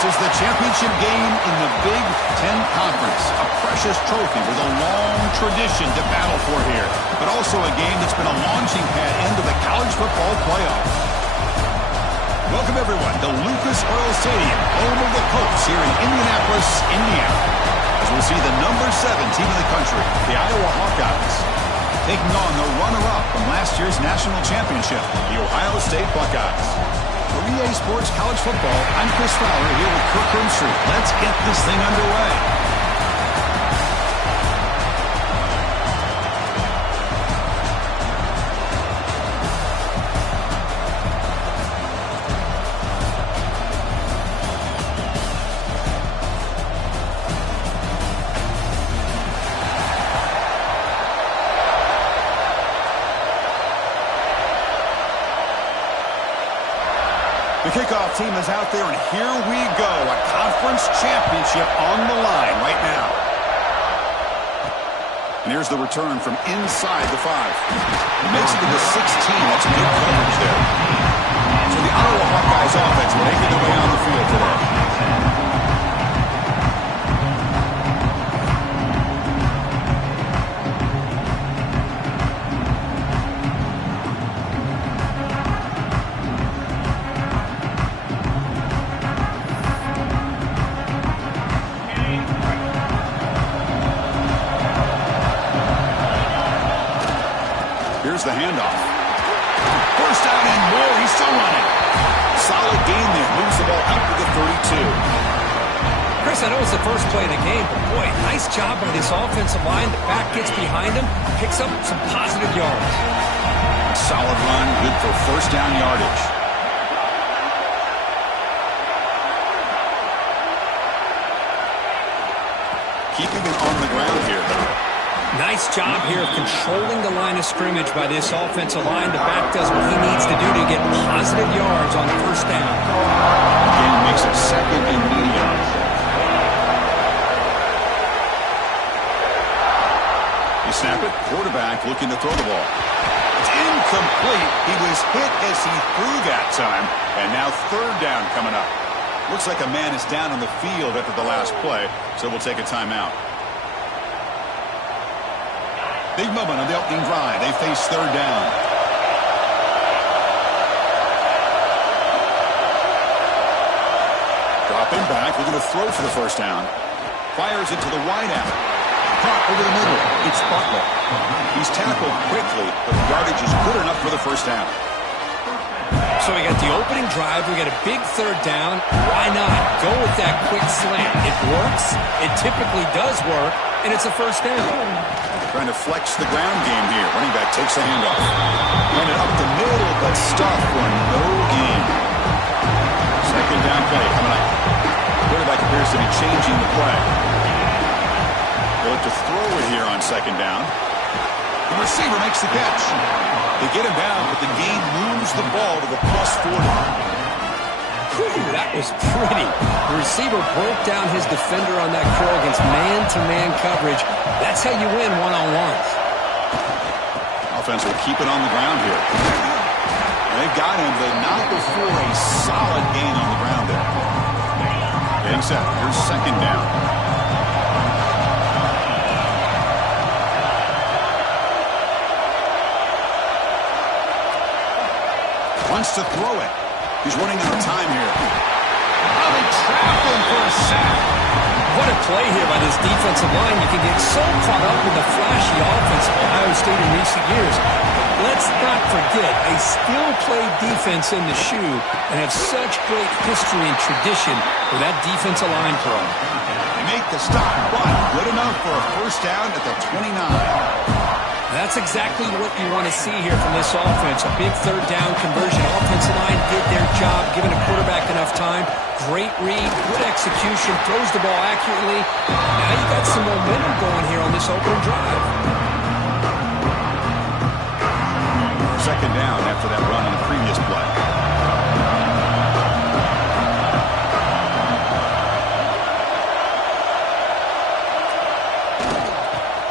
is the championship game in the Big Ten Conference. A precious trophy with a long tradition to battle for here, but also a game that's been a launching pad into the college football playoff. Welcome, everyone, to Lucas Oil Stadium, home of the Colts here in Indianapolis, Indiana. As we'll see the number 7 team in the country, the Iowa Hawkeyes, taking on the runner-up from last year's national championship, the Ohio State Buckeyes. For EA Sports College Football, I'm Chris Fowler here with Kirk Grimstreet. Let's get this thing underway. The kickoff team is out there, and here we go. A conference championship on the line right now. And here's the return from inside the 5. He makes it to the 16. That's good coverage there. So the Iowa Hawkeyes offense making their way on the field today. Here's the handoff. First down and more. He's still running. Solid gain there. Moves the ball out to the 32. Chris, I know it's the first play of the game, but boy, nice job by this offensive line. The back gets behind him, picks up some positive yards. Solid run, good for first down yardage. Keeping it on the ground here. Nice job here of controlling the line of scrimmage by this offensive line. The back does what he needs to do to get positive yards on first down. Again, makes it second and medium. You snap it, quarterback looking to throw the ball. It's incomplete. He was hit as he threw that time, and now third down coming up. Looks like a man is down on the field after the last play, so we'll take a timeout. Big moment on the opening drive. They face third down. Dropping back, looking to throw for the first down. Fires it to the wide out. Caught over the middle. It's Butler. He's tackled quickly, but the yardage is good enough for the first down. So we got the opening drive. We got a big third down. Why not? Go with that quick slant. It works. It typically does work, and it's a first down. Trying to flex the ground game here. Running back takes the handoff. Running up the middle, but stuffed for no gain. Second down play coming up. Quarterback appears to be changing the play. They'll look to throw it here on second down. The receiver makes the catch. They get him down, but the gain moves the ball to the +40. Whew, that was pretty. The receiver broke down his defender on that curl against man-to-man coverage. That's how you win one-on-ones. Offense will keep it on the ground here. They've got him, but not before a solid gain on the ground there. Getting set. Here's second down. Wants to throw it. He's running out of time here. Oh, they trap him for a sack. What a play here by this defensive line. You can get so caught up in the flashy offense of Ohio State in recent years. But let's not forget, they still play defense in the shoe and have such great history and tradition with that defensive line pro. They make the stop, but good enough for a first down at the 29. That's exactly what you want to see here from this offense. A big third down conversion. Offensive line did their job, giving the quarterback enough time. Great read, good execution, throws the ball accurately. Now you got some momentum going here on this opening drive. Second down after that run on the previous play.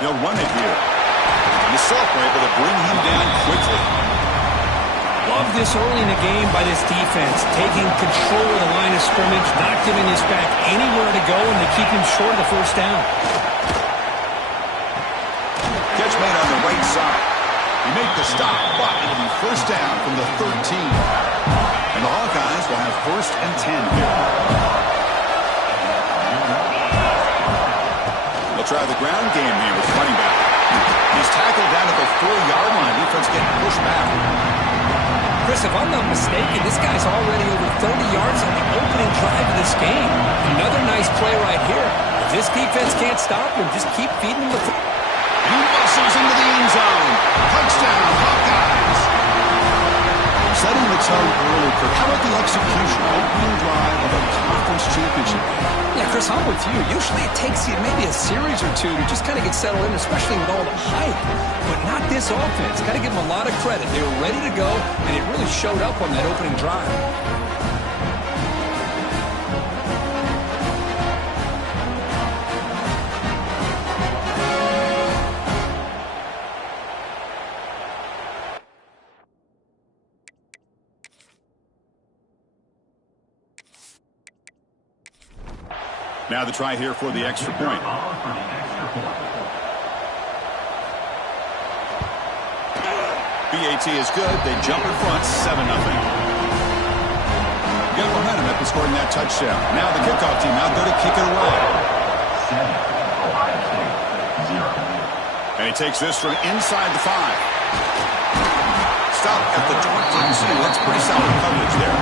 They'll run it here. And the sophomore able to bring him down quickly. Love this early in the game by this defense, taking control of the line of scrimmage, not giving this back anywhere to go, and they keep him short of the first down. Catch made on the right side. He made the stop, but it'll be first down from the 13. And the Hawkeyes will have 1st and 10 here. They'll try the ground game here with running back. He's tackled down at the 4-yard line. Defense getting pushed back. Chris, if I'm not mistaken, this guy's already over 30 yards on the opening drive of this game. Another nice play right here. If this defense can't stop him, just keep feeding him the football. He muscles into the end zone. Touchdown, Hawkeyes. Setting the tone early, Kirk. How about the execution? Opening drive of a conference championship. Yeah, Chris, I'm with you. Usually it takes you maybe a series or two to just kind of get settled in, especially with all the hype. But not this offense. Got to give them a lot of credit. They were ready to go, and it really showed up on that opening drive. Now the try here for the extra point. BAT is good. They jump in front, 7-0. Got momentum after scoring that touchdown. Now the kickoff team out there to kick it away. And he takes this from inside the 5. Stop at the 22. That's pretty solid coverage there.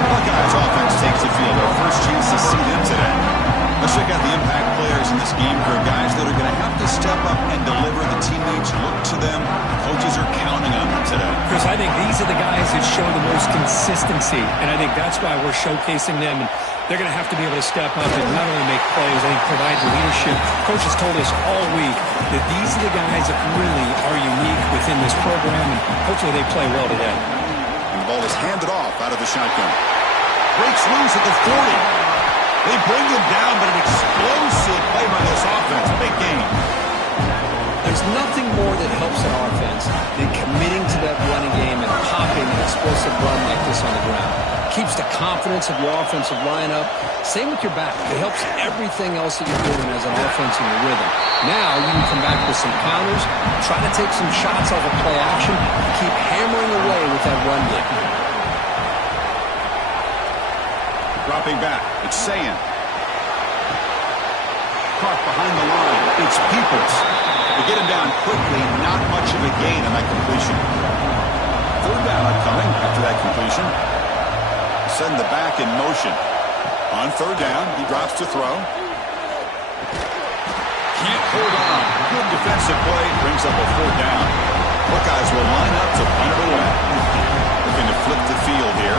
Buckeyes offense takes the field. Our first chance to see them today. Let's check out the impact players in this game for guys that are going to have to step up and deliver. The teammates look to them. Coaches are counting on them today. Chris, I think these are the guys that show the most consistency, and I think that's why we're showcasing them. And they're going to have to be able to step up and not only make plays, I think provide the leadership. Coach has told us all week that these are the guys that really are unique within this program, and hopefully they play well today. And the ball is handed off out of the shotgun. Breaks loose at the 40. They bring him down, but an explosive play by this offense. Big game. There's nothing more that helps an offense than committing to that running game and popping an explosive run like this on the ground. Keeps the confidence of your offensive lineup. Same with your back. It helps everything else that you're doing as an offense in your rhythm. Now you can come back with some counters, try to take some shots off of play action, and keep hammering away with that run game. Dropping back. It's Sayin. Caught behind the line. It's Peoples. They get him down quickly. Not much of a gain on that completion. 3rd down upcoming after that completion. Send the back in motion. On 3rd down, he drops to throw. Can't hold on. Good defensive play. Brings up a 4th down. Buckeyes will line up to punt it away. Looking to flip the field here.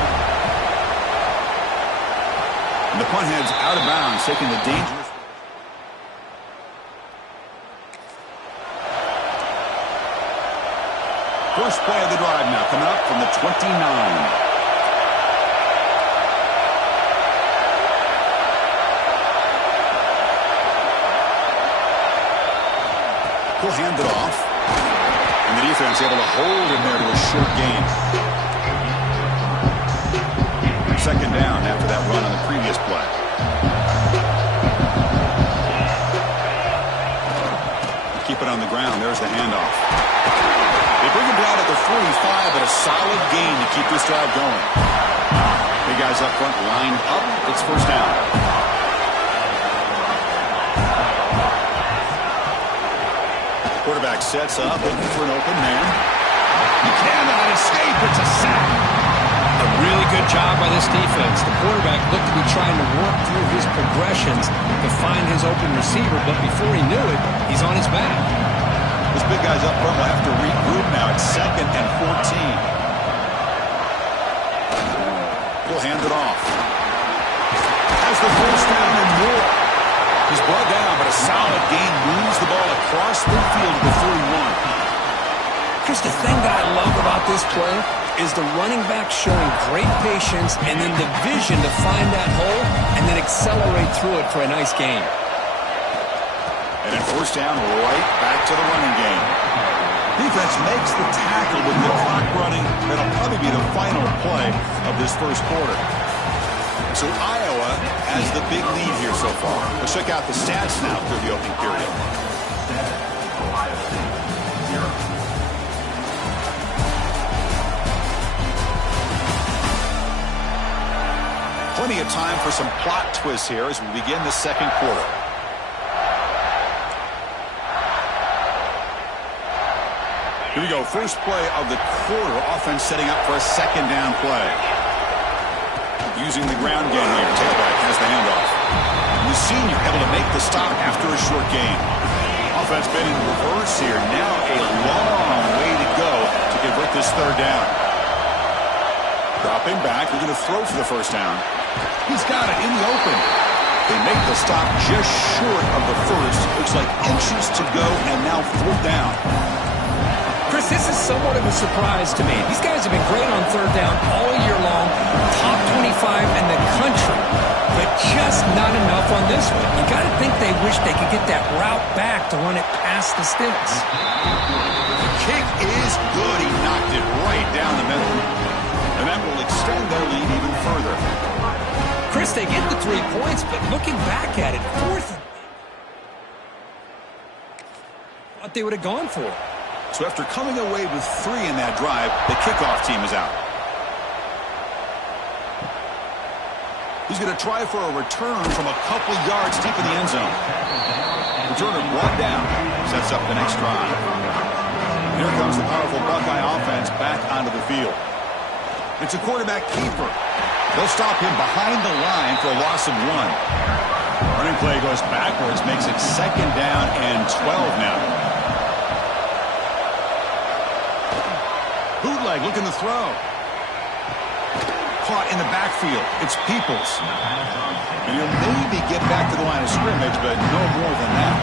And the punt heads out of bounds, taking the dangerous. First play of the drive now, coming up from the 29. He'll hand it off. And the defense able to hold him there to a short gain. 2nd down after that run on the previous play. Keep it on the ground. There's the handoff. They bring him down at the 45, but a solid gain to keep this drive going. Big guys up front lined up. It's 1st down. Quarterback sets up, looking for an open man. He cannot escape. It's a sack. A really good job by this defense. The quarterback looked to be trying to work through his progressions to find his open receiver, but before he knew it, he's on his back. This big guy's up front will have to regroup now. It's 2nd and 14. He'll hand it off. Has the 1st down and more. He's brought down, but a solid gain moves the ball across the field to the 41. Chris, the thing that I love about this play is the running back showing great patience and then the vision to find that hole and then accelerate through it for a nice gain. And at 1st down, right back to the running game. Defense makes the tackle with the clock running. That'll probably be the final play of this first quarter. So Iowa has the big lead here so far. Let's check out the stats now through the opening period. Plenty of time for some plot twists here as we begin the second quarter. Here we go. First play of the quarter. Offense setting up for a second down play. Using the ground game here. Tailback has the handoff. The senior able to make the stop after a short gain. Offense been in reverse here. Now a long way to go to convert this third down. Dropping back. We're going to throw for the first down. He's got it in the open. They make the stop just short of the first. Looks like inches to go, and now fourth down. Chris, this is somewhat of a surprise to me. These guys have been great on third down all year long, top 25 in the country, but just not enough on this one. You got to think they wish they could get that route back to run it past the sticks. The kick is good. He knocked it right down the middle, and that will extend their lead even further. Chris, they get the 3 points, but looking back at it, fourth, what they would have gone for. So after coming away with 3 in that drive, the kickoff team is out. He's going to try for a return from a couple yards deep in the end zone. Returner brought down, sets up the next drive. Here comes the powerful Buckeye offense back onto the field. It's a quarterback keeper. They'll stop him behind the line for a loss of 1. Running play goes backwards, makes it second down and 12 now. Bootleg looking to throw. Caught in the backfield. It's Peoples. And he'll maybe get back to the line of scrimmage, but no more than that.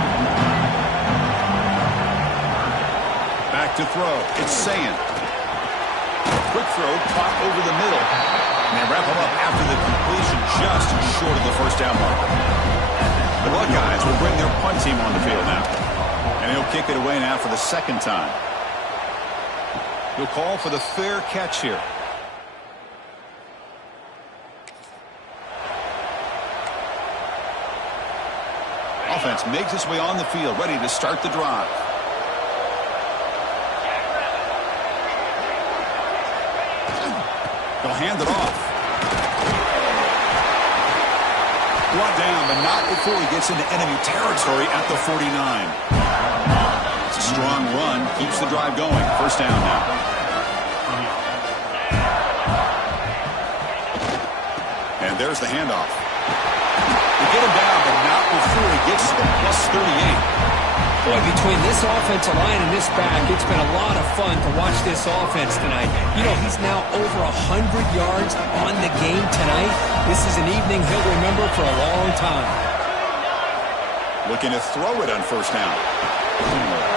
Back to throw. It's Sayin. Quick throw, caught over the middle. And they wrap him up after the completion just short of the first down marker. The Buckeyes will bring their punt team on the field now. And he'll kick it away now for the second time. He'll call for the fair catch here. Offense makes its way on the field, ready to start the drive. They'll hand it off. Brought down, but not before he gets into enemy territory at the 49. It's a strong run, keeps the drive going. First down now. And there's the handoff. They get him down, but not before he gets to the plus 38. Boy, between this offensive line and this back, it's been a lot of fun to watch this offense tonight. You know, he's now over 100 yards on the game tonight. This is an evening he'll remember for a long time. Looking to throw it on first down.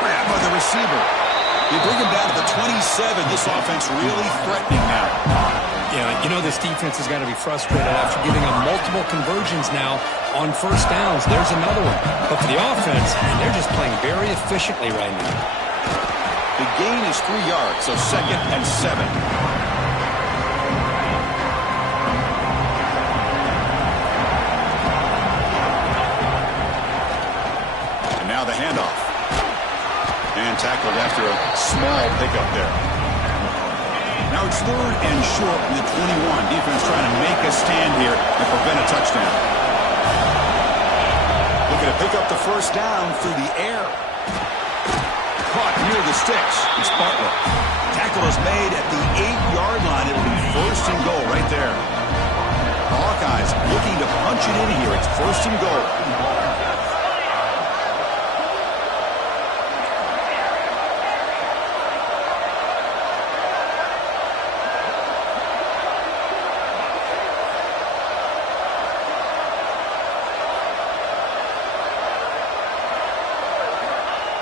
Grabbed by the receiver. They bring him down to the 27. This offense really threatening now. Yeah, you know this defense has got to be frustrated after giving them multiple conversions now on first downs. There's another one. But for the offense, they're just playing very efficiently right now. The gain is 3 yards, so second and 7. And now the handoff. And tackled after a small pickup there. Now it's third and short from the 21. Defense trying to make a stand here and prevent a touchdown. Looking to pick up the first down through the air. Caught near the sticks. It's Butler. Tackle is made at the 8-yard line. It'll be first and goal right there. The Hawkeyes looking to punch it in here. It's first and goal.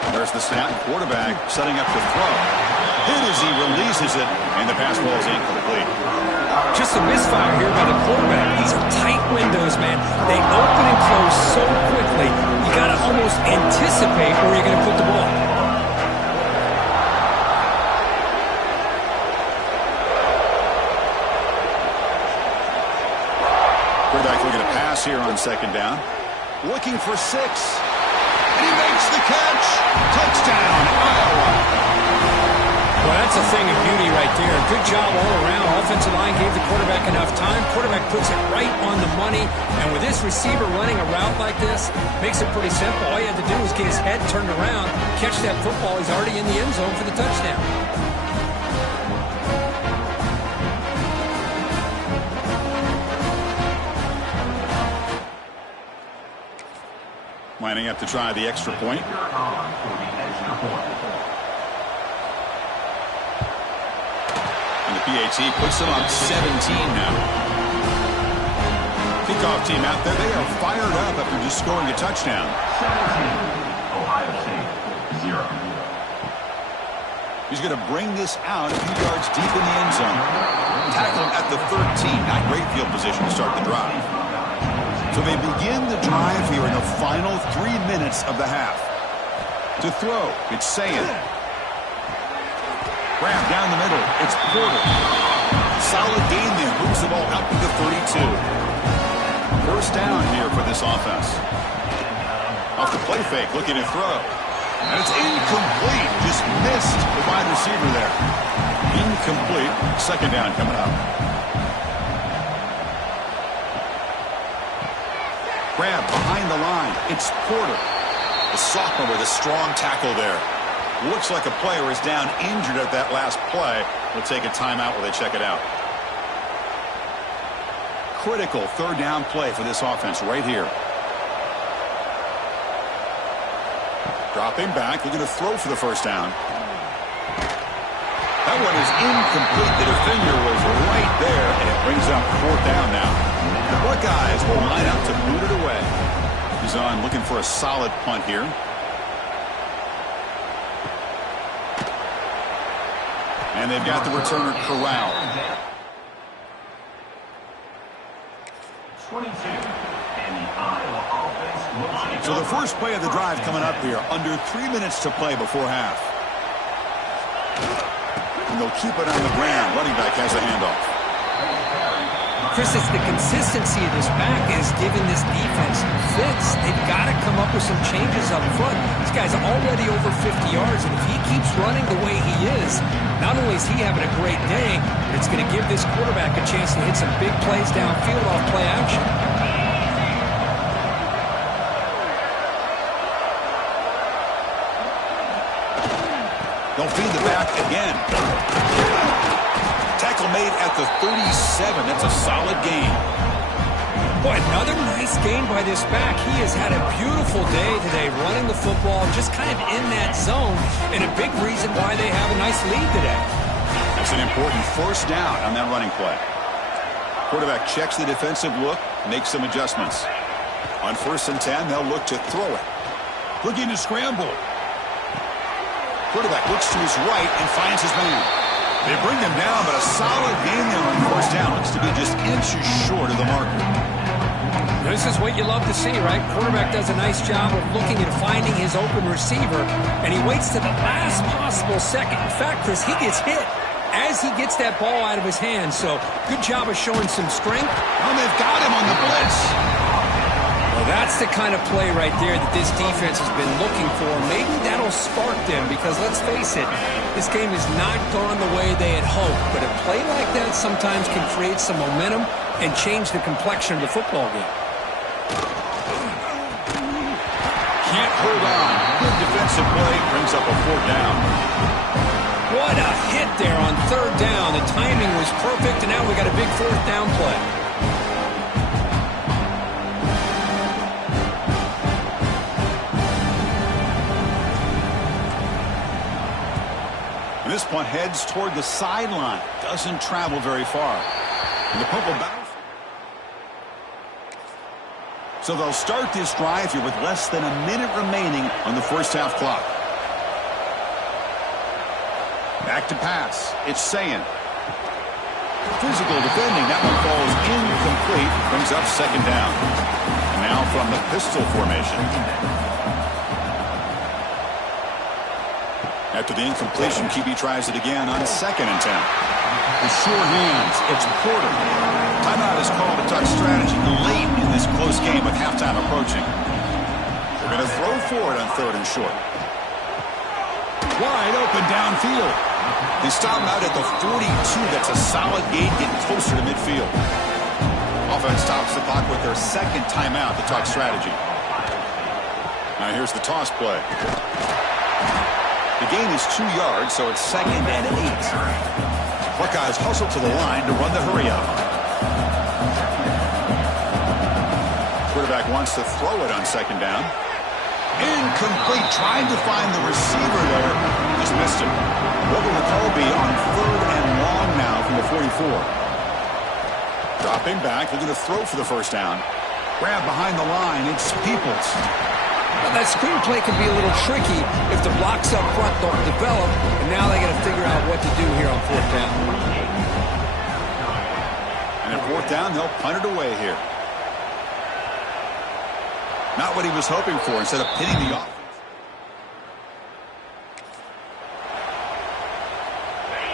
There's the snap. Quarterback setting up to throw. Hit as he releases it, and the pass ball is incomplete. Just a misfire here by the quarterback. These are tight windows, man. They open and close so quickly, you got to almost anticipate where you're going to put the ball. loss here on second down. Looking for 6. And he makes the catch. Touchdown, Iowa. Well, that's a thing of beauty right there. Good job all around. Offensive line gave the quarterback enough time. Quarterback puts it right on the money. And with this receiver running a route like this, makes it pretty simple. All you had to do was get his head turned around, catch that football. He's already in the end zone for the touchdown. Lining up to try the extra point. And the PAT puts them up 17 now. Kickoff team out there. They are fired up after just scoring a touchdown. 17, Ohio State, 0. He's going to bring this out a few yards deep in the end zone. Tackle him at the 13. Not great field position to start the drive. So they begin the drive here in the final 3 minutes of the half. To throw, it's Sayin. Grab down the middle, it's Porter. Solid gain there, moves the ball up to the 32. First down here for this offense. Off the play fake, looking to throw. And it's incomplete, just missed the wide receiver there. Incomplete, second down coming up. Grab behind the line. It's Porter. The sophomore with a strong tackle there. Looks like a player is down injured at that last play. We'll take a timeout while they check it out. Critical third down play for this offense right here. Dropping back. Looking to throw for the first down. That one is incomplete. The defender was right there, and it brings up fourth down now. The Buckeyes will line up to boot it away. He's on looking for a solid punt here. And they've got the returner corralled. 22, and the Iowa offense. So the first play of the drive coming up here. Under 3 minutes to play before half. And they'll keep it on the ground. Running back has a handoff. Chris, it's the consistency of this back is giving this defense fits. They've got to come up with some changes up front. This guy's already over 50 yards, and if he keeps running the way he is, not only is he having a great day, but it's going to give this quarterback a chance to hit some big plays downfield off play action. They'll feed the back again. Tackle made at the 37. That's a solid gain. Boy, another nice gain by this back. He has had a beautiful day today running the football, just kind of in that zone, and a big reason why they have a nice lead today. That's an important first down on that running play. Quarterback checks the defensive look, makes some adjustments. On 1st and 10, they'll look to throw it. Looking to scramble. Quarterback looks to his right and finds his man. They bring him down, but a solid gain there on first down. Looks to be just inches short of the marker. This is what you love to see, right? Quarterback does a nice job of looking and finding his open receiver, and he waits to the last possible second. In fact, Chris, he gets hit as he gets that ball out of his hands. So good job of showing some strength. Oh, they've got him on the blitz. Well, that's the kind of play right there that this defense has been looking for. Maybe that'll spark them because, let's face it, this game has not gone the way they had hoped. But a play like that sometimes can create some momentum and change the complexion of the football game. Can't hold on. Good defensive play. Brings up a fourth down. What a hit there on third down. The timing was perfect, and now we got a big fourth down play. And this punt heads toward the sideline. Doesn't travel very far. And the punt will bounce. So they'll start this drive here with less than a minute remaining on the first half clock. Back to pass. It's Sayin. Physical defending. That one falls incomplete. Brings up second down. And now from the pistol formation. After the incompletion, QB tries it again on 2nd and 10. With sure hands, it's Porter. Timeout is called to talk strategy late in the this close game with halftime approaching. They're going to throw for it on 3rd and short. Wide open downfield. They stop him out at the 42. That's a solid gain, getting closer to midfield. Offense stops the clock with their 2nd timeout to talk strategy. Now here's the toss play. The gain is 2 yards, so it's 2nd and 8. Buckeyes hustle to the line to run the hurry up. Quarterback wants to throw it on 2nd down. Incomplete. Trying to find the receiver there. Just missed him. What will the call be on 3rd and long now from the 44? Dropping back. They're going to throw for the 1st down. Grab behind the line. It's Peoples. Well, that screenplay can be a little tricky if the blocks up front don't develop, and now they got to figure out what to do here on 4th down. And at 4th down, they'll punt it away here. Not what he was hoping for. Instead of pinning the offense.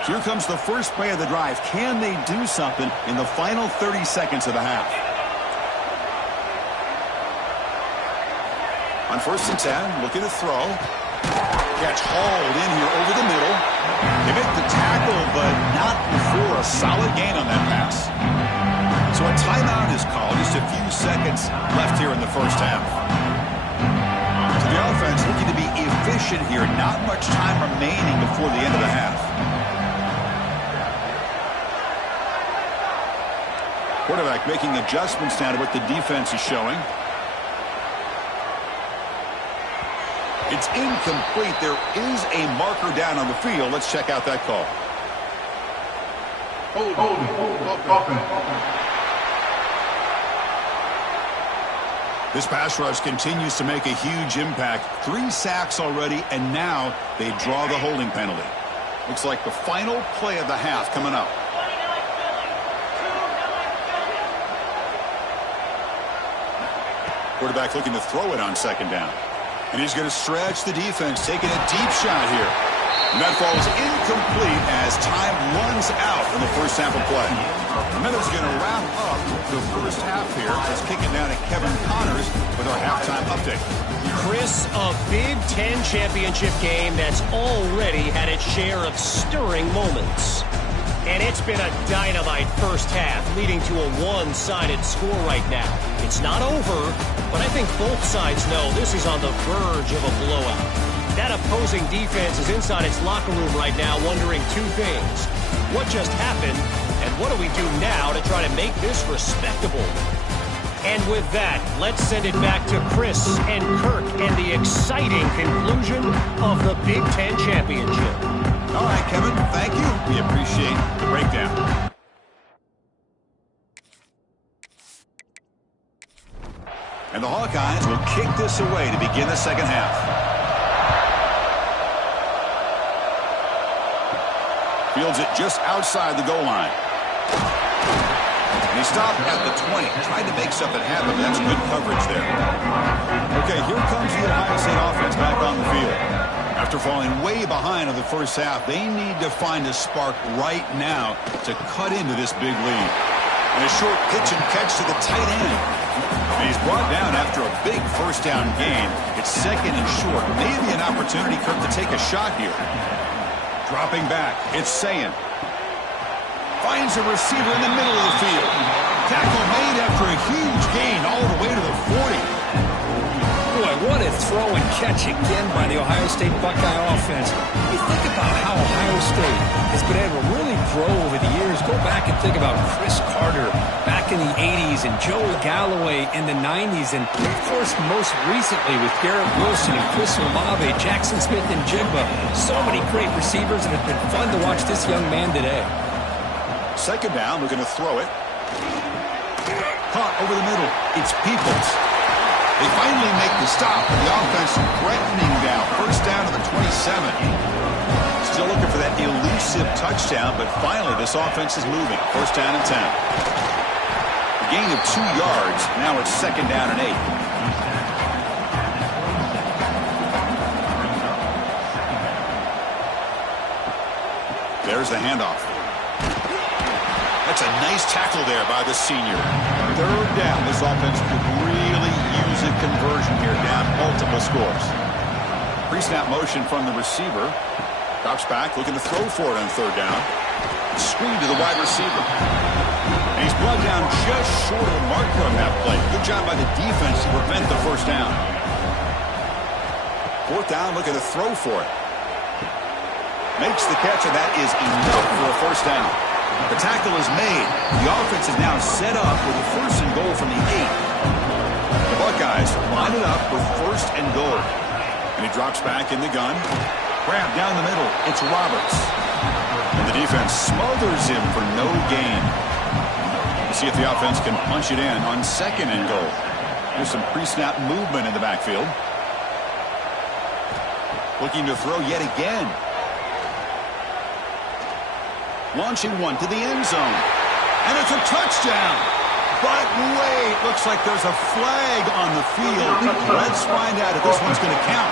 Here comes the first play of the drive. Can they do something in the final 30 seconds of the half? On 1st and 10, looking to throw. Catch hauled in here over the middle. They make the tackle, but not before a solid gain on that pass. So a timeout is called. Just a few seconds left here in the 1st half. So the offense looking to be efficient here. Not much time remaining before the end of the half. Quarterback making adjustments now to what the defense is showing. It's incomplete. There is a marker down on the field. Let's check out that call. This pass rush continues to make a huge impact. 3 sacks already, and now they draw the holding penalty. Looks like the final play of the half coming up. Quarterback looking to throw it on 2nd down. And he's going to stretch the defense, taking a deep shot here. And that falls incomplete as time runs out in the 1st half of play. And then it's going to wrap up the 1st half here. Let's kick it down to Kevin Connors with our halftime update. Chris, a Big Ten championship game that's already had its share of stirring moments. And it's been a dynamite 1st half, leading to a one-sided score right now. It's not over, but I think both sides know this is on the verge of a blowout. That opposing defense is inside its locker room right now wondering 2 things. What just happened, and what do we do now to try to make this respectable? And with that, let's send it back to Chris and Kirk and the exciting conclusion of the Big Ten championship. All right, Kevin, thank you. We appreciate the breakdown. And the Hawkeyes will kick this away to begin the 2nd half. Fields it just outside the goal line. And he stopped at the 20. Tried to make something happen, but that's good coverage there. Okay, here comes the Ohio State offense back on the field. After falling way behind in the 1st half, they need to find a spark right now to cut into this big lead. And a short pitch and catch to the tight end. And he's brought down after a big 1st down gain. It's 2nd and short. Maybe an opportunity, Kirk, to take a shot here. Dropping back, it's Sayin. Finds a receiver in the middle of the field. Tackle made after a huge gain all the way to the 40. Boy, what a throw and catch again by the Ohio State Buckeye offense. You think about how Ohio State has been able to really grow over the years. Go back and think about Chris Carter back in the 80s and Joey Galloway in the 90s. And, of course, most recently with Garrett Wilson and Chris Olave, Jackson Smith and Jigba. So many great receivers, and it's been fun to watch this young man today. 2nd down, we're going to throw it. Caught over the middle. It's Peoples. They finally make the stop, and the offense threatening down. 1st down to the 27. Still looking for that elusive touchdown, but finally this offense is moving. 1st down and 10. A gain of 2 yards. Now it's 2nd down and 8. There's the handoff. That's a nice tackle there by the senior. third down. This offense could really use a conversion here, down multiple scores. Pre-snap motion from the receiver. Drops back, looking to throw for it on third down. Screen to the wide receiver. And he's brought down just short of the marker on that play. Good job by the defense to prevent the first down. Fourth down, looking to throw for it. Makes the catch, and that is enough for a first down. The tackle is made. The offense is now set up with a first and goal from the 8. The Buckeyes line it up with first and goal. And he drops back in the gun. Grab down the middle. It's Roberts. And the defense smothers him for no gain. We'll see if the offense can punch it in on second and goal. There's some pre-snap movement in the backfield. Looking to throw yet again. Launching one to the end zone. And it's a touchdown. But wait, looks like there's a flag on the field. Let's find out if this one's going to count.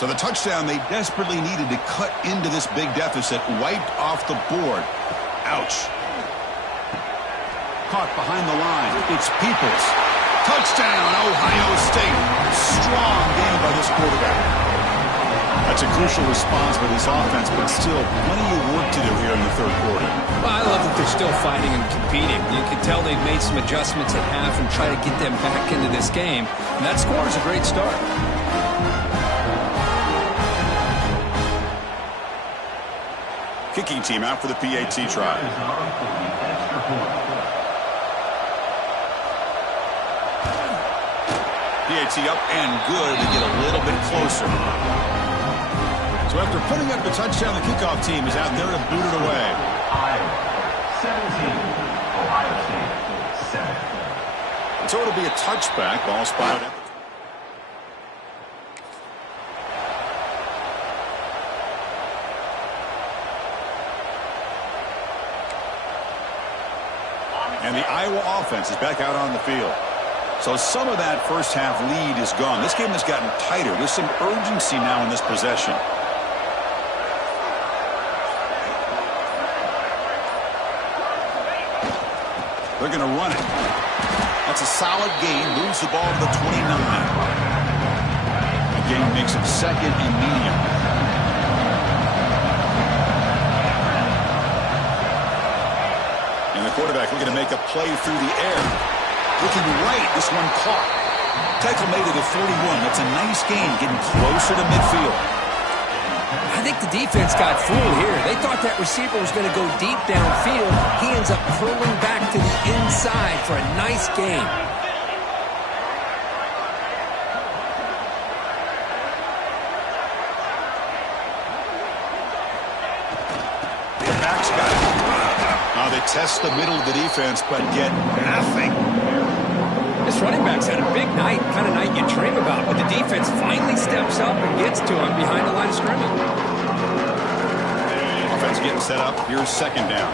So the touchdown they desperately needed to cut into this big deficit wiped off the board. Ouch. Caught behind the line. It's Peoples. Touchdown, Ohio State. Strong game by this quarterback. That's a crucial response by this offense, but still plenty of work to do here in the third quarter. Well, I love that they're still fighting and competing. You can tell they've made some adjustments at half and try to get them back into this game. And that score is a great start. Kicking team out for the PAT try. PAT up and good to get a little bit closer. So after putting up the touchdown, the kickoff team is out there to boot it away. Iowa 17, Ohio State 7. So it'll be a touchback. Ball spotted at the and the Iowa offense is back out on the field. So some of that first half lead is gone. This game has gotten tighter. There's some urgency now in this possession. They're going to run it. That's a solid gain. Moves the ball to the 29. The gain makes it second and medium. And the quarterback looking to make a play through the air. Looking right, this one caught. Tackle made it at 41. That's a nice gain, getting closer to midfield. I think the defense got fooled here. They thought that receiver was going to go deep downfield. He ends up curling back to the inside for a nice gain. The back's got it. Now they test the middle of the defense, but get nothing. This running back's had a big night, kind of night you dream about, but the defense finally steps up and gets to him behind the line of scrimmage. Offense getting set up. Here's second down.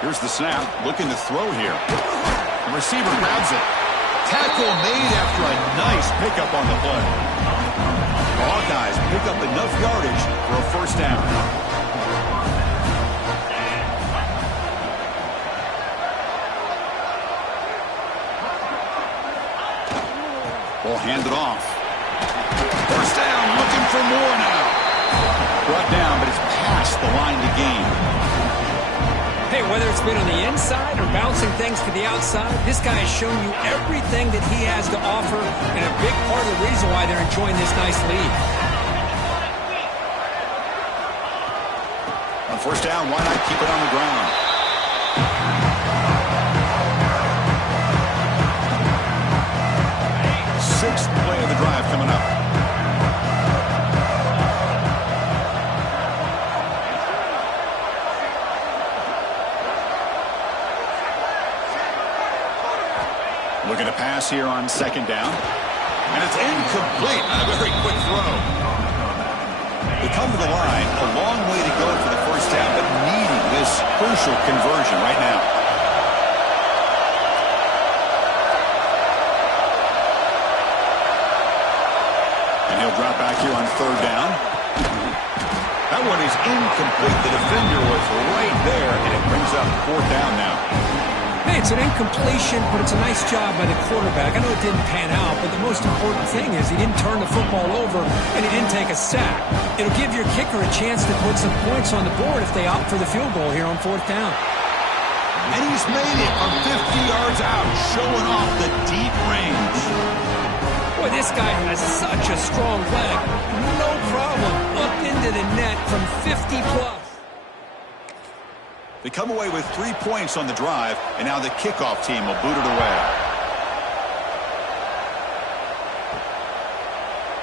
Here's the snap. Looking to throw here. The receiver grabs it. Tackle made after a nice pickup on the play. The Hawkeyes pick up enough yardage for a first down. Ball handed off. First down, looking for more now. Brought down, but it's past the line to gain. Hey, whether it's been on the inside or bouncing things to the outside, this guy has shown you everything that he has to offer, and a big part of the reason why they're enjoying this nice lead. On first down, why not keep it on the ground? Sixth play of the drive coming up. Looking to pass here on second down. And it's incomplete. A very quick throw. They come to the line. A long way to go for the first down, but needing this crucial conversion right now. And he'll drop back back here on third down. That one is incomplete. The defender was right there, and it brings up fourth down now. Hey, it's an incompletion, but it's a nice job by the quarterback. I know it didn't pan out, but the most important thing is he didn't turn the football over, and he didn't take a sack. It'll give your kicker a chance to put some points on the board if they opt for the field goal here on fourth down. And he's made it from 50 yards out, showing off the deep range. Boy, this guy has such a strong leg. No problem. Up into the net from 50+. They come away with 3 points on the drive, and now the kickoff team will boot it away.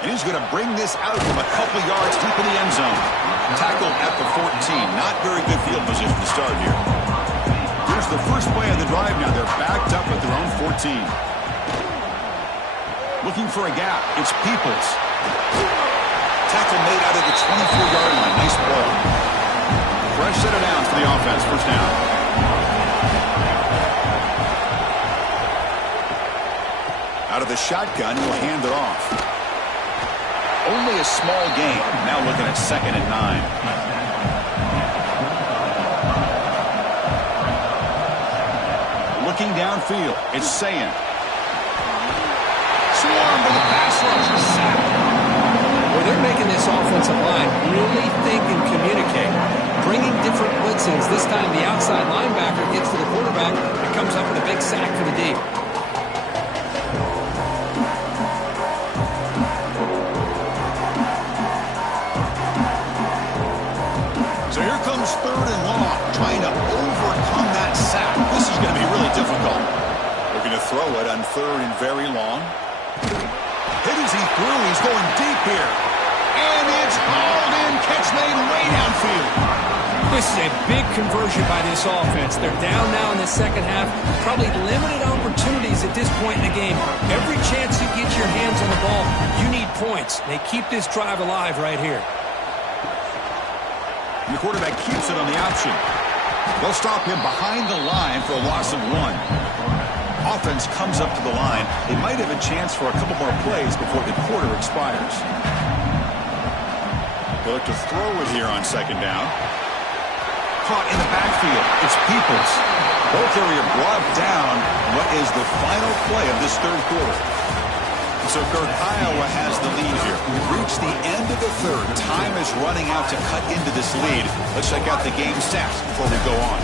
And he's going to bring this out from a couple yards deep in the end zone. Tackled at the 14. Not very good field position to start here. Here's the first play of the drive now. They're backed up at their own 14. Looking for a gap. It's Peoples. Tackle made out of the 24-yard line. Nice ball. Fresh set of downs for the offense. First down. Out of the shotgun, he'll hand it off. Only a small gain. Now looking at 2nd and 9. Looking downfield. It's Sayin. Swarm with the pass rusher. Sack. Well, they're making this offensive line really think and communicate. Bringing different blitzes. This time the outside linebacker gets to the quarterback and comes up with a big sack for the D. So here comes 3rd and long, trying to overcome that sack. This is going to be really difficult. Looking to throw it on 3rd and very long. Hit as he threw. He's going deep here. And it's hauled in. Catch made way downfield. This is a big conversion by this offense. They're down now in the second half. Probably limited opportunities at this point in the game. Every chance you get your hands on the ball, you need points. They keep this drive alive right here. And the quarterback keeps it on the option. They'll stop him behind the line for a loss of 1. Offense comes up to the line. They might have a chance for a couple more plays before the quarter expires. They look to throw it here on 2nd down. Caught in the backfield. It's Peoples. Ball carrier brought down. What is the final play of this 3rd quarter? So Kirk, Iowa has the lead here. We've reached the end of the 3rd. Time is running out to cut into this lead. Let's check out the game stats before we go on.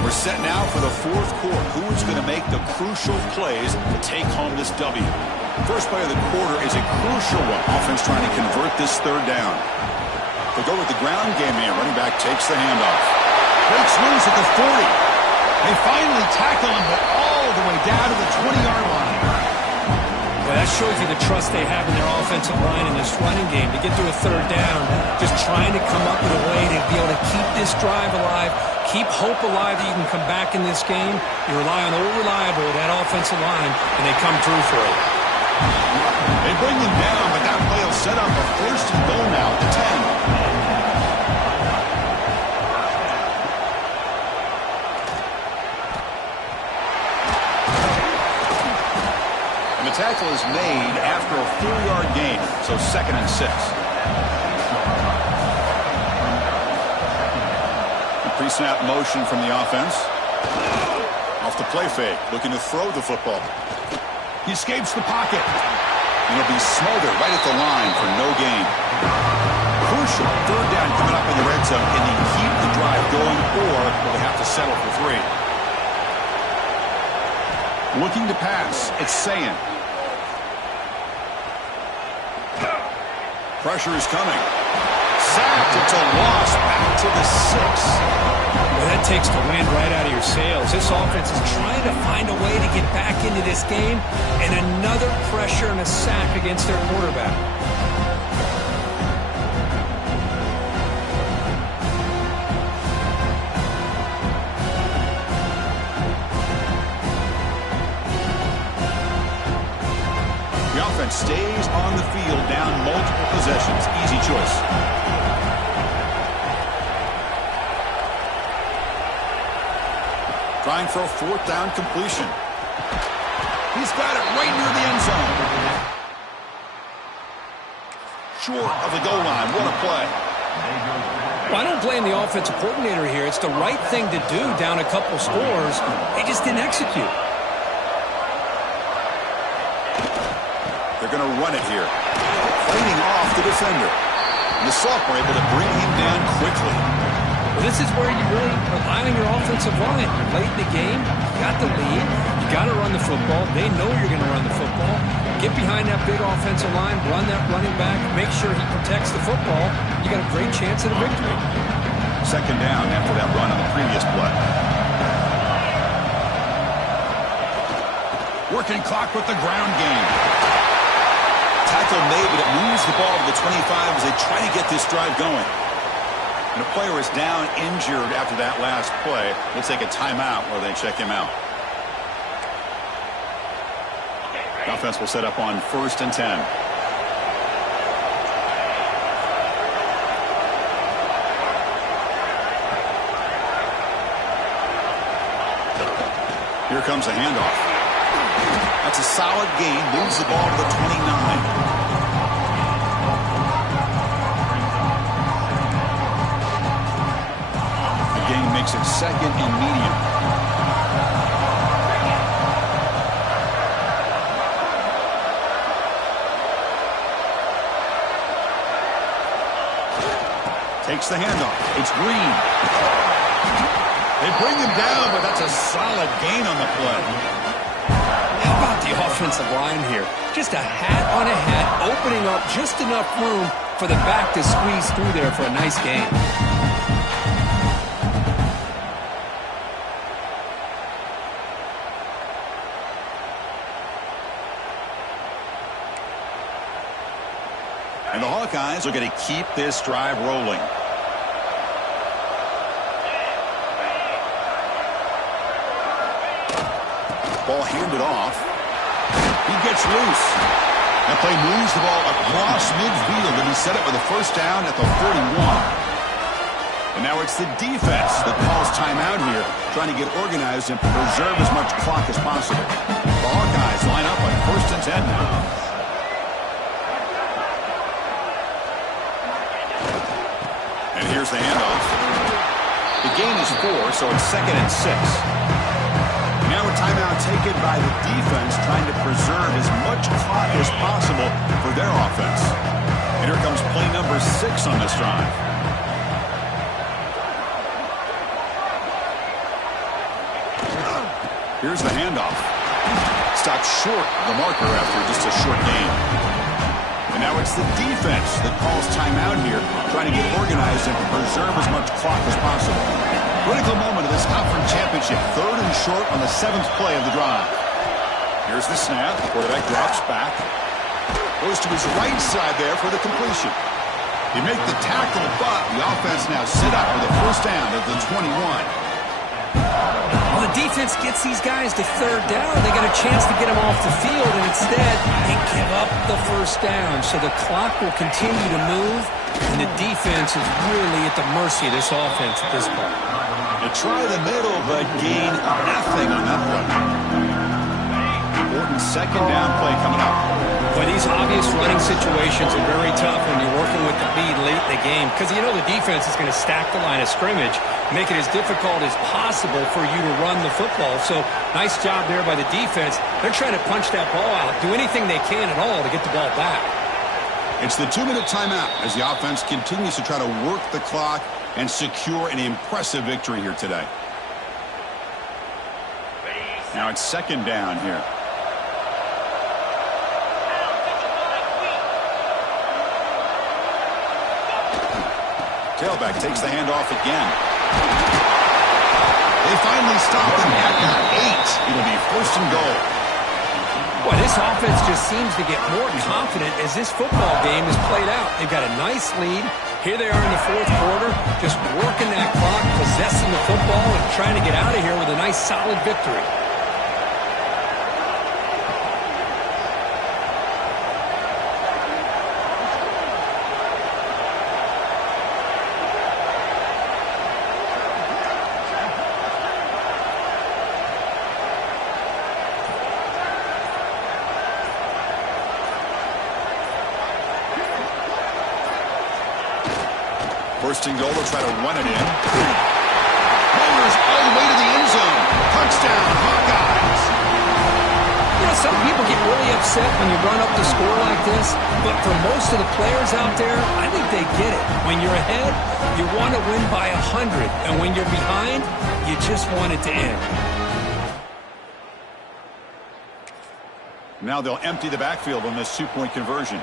We're set now for the 4th quarter. Who is going to make the crucial plays to take home this W? First play of the quarter is a crucial one. Offense trying to convert this 3rd down. They go with the ground game here. Running back takes the handoff. Breaks loose at the 40. They finally tackle him, but all the way down to the 20-yard line. Well, that shows you the trust they have in their offensive line in this running game. To get to a 3rd down, just trying to come up with a way to be able to keep this drive alive, keep hope alive that you can come back in this game. You rely on the reliable, that offensive line, and they come through for it. They bring him down, but that play will set up a 1st and goal now at the 10. And the tackle is made after a 4-yard gain, so 2nd and 6. The pre-snap motion from the offense. Off the play fake, looking to throw the football. He escapes the pocket. And he'll be smothered right at the line for no gain. Crucial 3rd down coming up in the red zone. Can they keep the drive going, or will they have to settle for 3? Looking to pass. It's Sayin. Pressure is coming. Sacked. It's a loss. Back to the 6. Well, that takes the wind right out of your sails. This offense is trying to find a way to get back into this game, and another pressure and a sack against their quarterback. The offense stays on the field, down multiple possessions. Easy choice. Trying for a 4th down completion. He's got it right near the end zone. Short of the goal line. What a play. Well, I don't blame the offensive coordinator here. It's the right thing to do down a couple scores. They just didn't execute. They're going to run it here. Fighting off the defender. And the sophomore able to bring him down quickly. Well, this is where you really rely on your offensive line. You're late in the game. You got the lead. You got to run the football. They know you're going to run the football. Get behind that big offensive line. Run that running back. Make sure he protects the football. You got a great chance at a victory. Second down after that run on the previous play. Working clock with the ground game. Tackle made, but it moves the ball to the 25 as they try to get this drive going. And a player is down injured after that last play. We'll take a timeout while they check him out. The offense will set up on 1st and 10. Here comes a handoff. That's a solid gain. Moves the ball to the 29. Makes it 2nd and medium. Takes the handoff. It's Green. They bring him down, but that's a solid gain on the play. How about the offensive line here? Just a hat on a hat, opening up just enough room for the back to squeeze through there for a nice gain. And the Hawkeyes are going to keep this drive rolling. Ball handed off. He gets loose. That play moves the ball across midfield, and he set it with a first down at the 41. And now it's the defense that calls timeout here, trying to get organized and preserve as much clock as possible. The Hawkeyes line up on 1st and 10 now. And here's the handoff. The gain is 4, so it's 2nd and 6. Now a timeout taken by the defense, trying to preserve as much clock as possible for their offense. And here comes play number 6 on this drive. Here's the handoff. Stopped short of the marker after just a short gain. And now it's the defense that calls timeout here, trying to get organized and preserve as much clock as possible. Critical moment of this conference championship. 3rd and short on the 7th play of the drive. Here's the snap. The quarterback drops back. Goes to his right side there for the completion. He make the tackle, but the offense now set up with a first down at the 21. Well, the defense gets these guys to 3rd down. They got a chance to get them off the field, and instead they give up the first down. So the clock will continue to move, and the defense is really at the mercy of this offense at this point. You try the middle, but gain nothing on that one. Important 2nd down play coming up. Boy, these obvious running situations are very tough when you're working with the lead late in the game, because you know the defense is going to stack the line of scrimmage, make it as difficult as possible for you to run the football. So nice job there by the defense. They're trying to punch that ball out, do anything they can at all to get the ball back. It's the 2-minute timeout as the offense continues to try to work the clock and secure an impressive victory here today. Now it's 2nd down here. Tailback takes the handoff again. They finally stop them at the 8. It'll be 1st and goal. Boy, this offense just seems to get more confident as this football game is played out. They've got a nice lead. Here they are in the 4th quarter, just working that clock, possessing the football, and trying to get out of here with a nice, solid victory. First and goal, they'll try to run it in. Fires all the way to the end zone. Touchdown, Hawkeyes. You know, some people get really upset when you run up the score like this, but for most of the players out there, I think they get it. When you're ahead, you want to win by 100, and when you're behind, you just want it to end. Now they'll empty the backfield on this two-point conversion.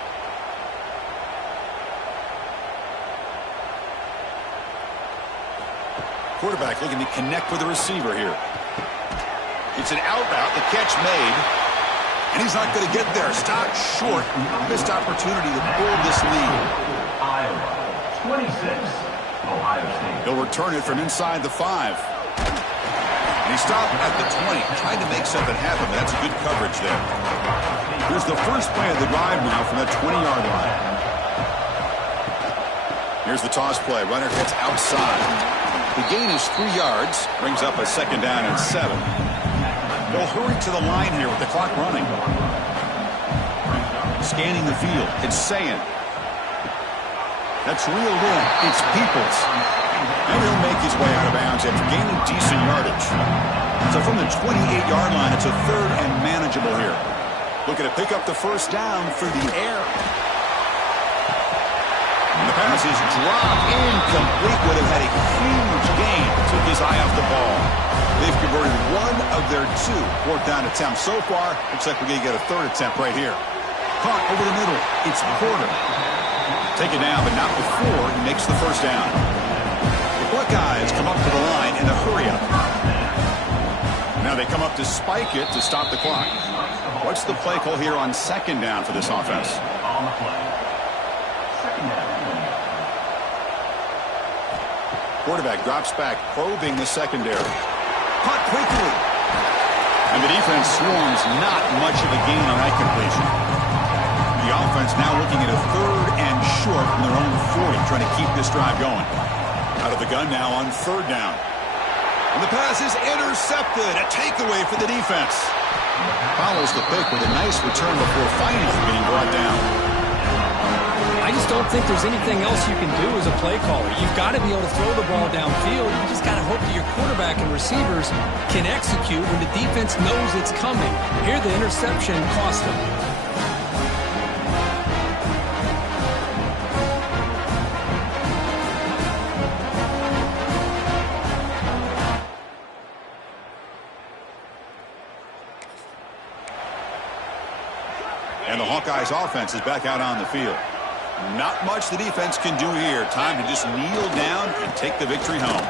Quarterback looking to connect with the receiver here. It's an out route, the catch made. And he's not going to get there. Stopped short. Missed opportunity to build this lead. Iowa, 26, Ohio State. He'll return it from inside the 5. And he stopped at the 20. Tried to make something happen, but that's good coverage there. Here's the first play of the drive now from the 20-yard line. Here's the toss play. Runner gets outside. The gain is 3 yards. Brings up a second down and 7. They'll hurry to the line here with the clock running. Scanning the field. It's Sayin. That's reeled in. It's Peoples. And he'll make his way out of bounds after gaining decent yardage. So from the 28-yard line, it's a third and manageable here. Looking to pick up the first down through the air. And the pass is dropped incomplete. Would have had a huge gain. Took his eye off the ball. They've converted one of their 2 fourth down attempts so far. Looks like we're going to get a third attempt right here. Caught over the middle. It's Porter. Take it down, but not before he makes the first down. The Buckeyes come up to the line in a hurry-up. Now they come up to spike it to stop the clock. What's the play call here on second down for this offense? On the play. Second down. Quarterback drops back, probing the secondary. Caught quickly. And the defense swarms, not much of a gain on that completion. The offense now looking at a third and short from their own 40, trying to keep this drive going. Out of the gun now on third down. And the pass is intercepted. A takeaway for the defense. Follows the pick with a nice return before finally being brought down. I just don't think there's anything else you can do as a play caller. You've got to be able to throw the ball downfield. You just got to hope that your quarterback and receivers can execute when the defense knows it's coming. Here, the interception cost them. And the Hawkeyes offense is back out on the field. Not much the defense can do here. Time to just kneel down and take the victory home.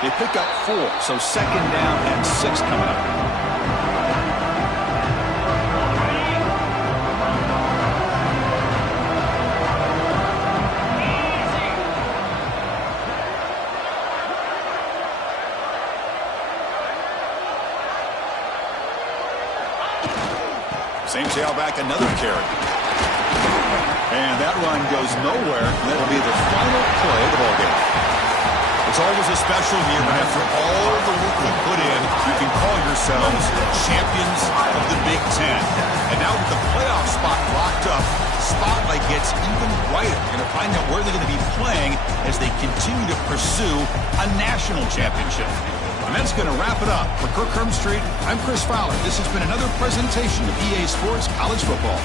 They pick up 4, so second down and 6 coming up. Same tailback, another carry. And that run goes nowhere. And that'll be the final play of the ballgame. It's always a special year, but after all the work we put in, you can call yourselves champions of the Big Ten. And now with the playoff spot locked up, the spotlight gets even brighter. You're going to find out where they're going to be playing as they continue to pursue a national championship. And that's going to wrap it up. For Kirk Hermstreet, I'm Chris Fowler. This has been another presentation of EA Sports College Football.